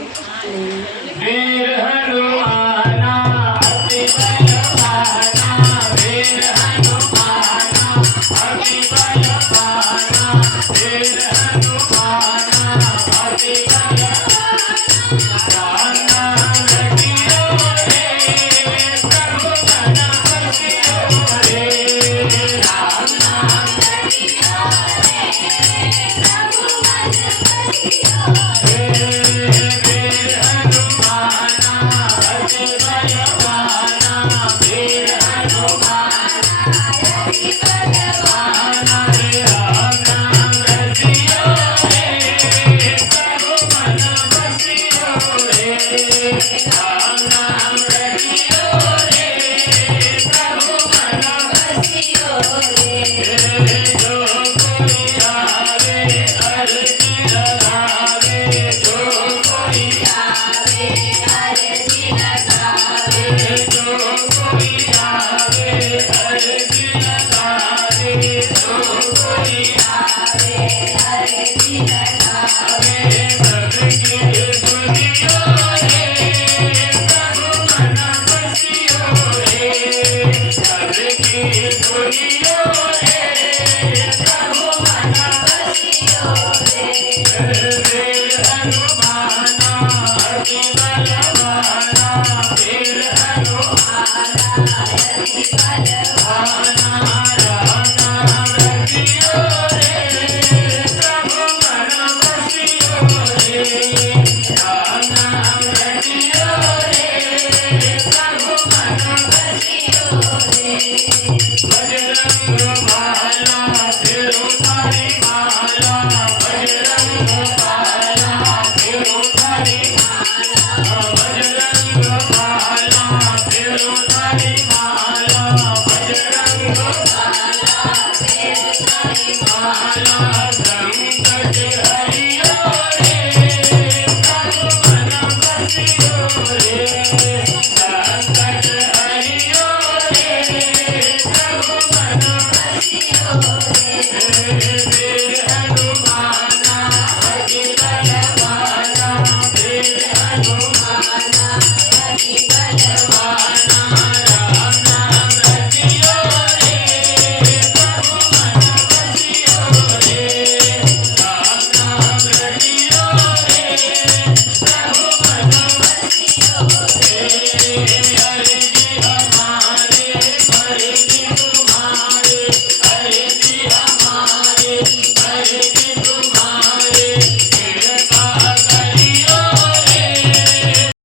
वीर हनुमाना अति बलवाना, वीर हनुमाना अति बलवाना, वीर हनुमाना अति बलवाना। राम नाम रटियो रे प्रभु मन बसियो रे, राम नाम रटियो रे प्रभु मन बसियो रे। वीर हनुमाना अति बलवाना, वीर हनुमाना अति बलवाना, राम नाम रटियो रे प्रभु मन बसियो रे, राम नाम रटियो रे प्रभु मन बसियो रे। जो कोई आवे अर्जी लगावे, जो कोई आवे अर्जी लगावे, जो कोई आवे अर्जी लगावे, जो कोई आवे अर्जी लगावे। सबकी सुनियो रे प्रभु मन बसियो रे, सबकी सुनियो रे प्रभु मन बसियो रे। वीर हनुमाना अति बलवाना, वीर हनुमाना अति बलवाना, राम नाम रटियो रे प्रभु मन बसियो रे, राम नाम रटियो रे प्रभु मन बसियो रे। बजरंग माला तिरुधारी माला, बजरंग माला तिरुधारी माला, बजरंग माला तिरुधारी माला, बजरंग माला तिरुधारी माला। संकट हरियो रे प्रभु मन बसियो रे, संकट हरियो रे प्रभु मन बसियो रे। वीर हनुमाना अति बलवाना, वीर हनुमाना अति बलवाना, राम नाम रटियो रे प्रभु मन बसियो रे, राम नाम रटियो रे प्रभु मन बसियो रे। अर्जी